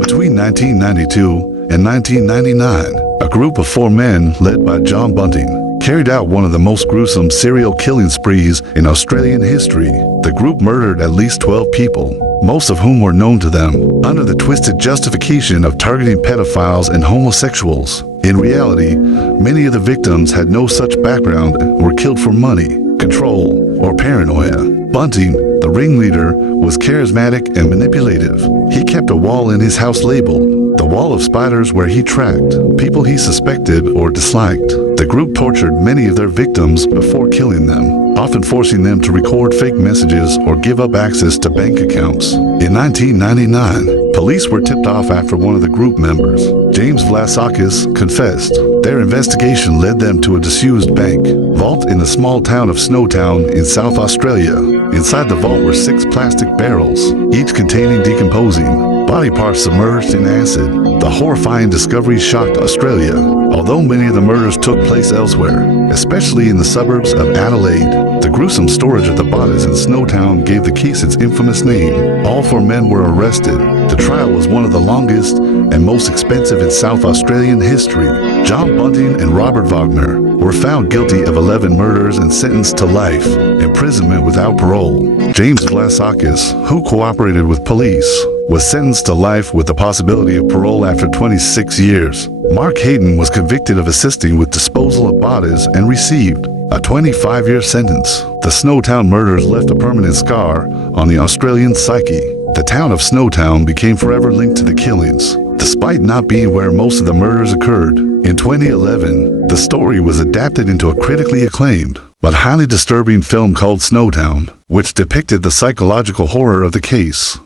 Between 1992 and 1999, a group of 4 men led by John Bunting carried out one of the most gruesome serial killing sprees in Australian history. The group murdered at least 12 people, most of whom were known to them, under the twisted justification of targeting pedophiles and homosexuals. In reality, many of the victims had no such background and were killed for money, control, or paranoia. Bunting, the ringleader, was charismatic and manipulative. He kept a wall in his house labeled the Wall of Spiders, where he tracked people he suspected or disliked. The group tortured many of their victims before killing them, often forcing them to record fake messages or give up access to bank accounts. In 1999, police were tipped off after one of the group members, James Vlasakis, confessed. Their investigation led them to a disused bank vault in the small town of Snowtown in South Australia. Inside the vault were 6 plastic barrels, each containing decomposing body parts submerged in acid. The horrifying discovery shocked Australia. Although many of the murders took place elsewhere, especially in the suburbs of Adelaide, the gruesome storage of the bodies in Snowtown gave the case its infamous name. All 4 men were arrested. The trial was one of the longest and most expensive in South Australian history. John Bunting and Robert Wagner were found guilty of 11 murders and sentenced to life imprisonment without parole. James Vlasakis, who cooperated with police, was sentenced to life with the possibility of parole after 26 years. Mark Hayden was convicted of assisting with disposal of bodies and received a 25-year sentence. The Snowtown Murders left a permanent scar on the Australian psyche. The town of Snowtown became forever linked to the killings, despite not being where most of the murders occurred. In 2011, the story was adapted into a critically acclaimed but highly disturbing film called Snowtown, which depicted the psychological horror of the case.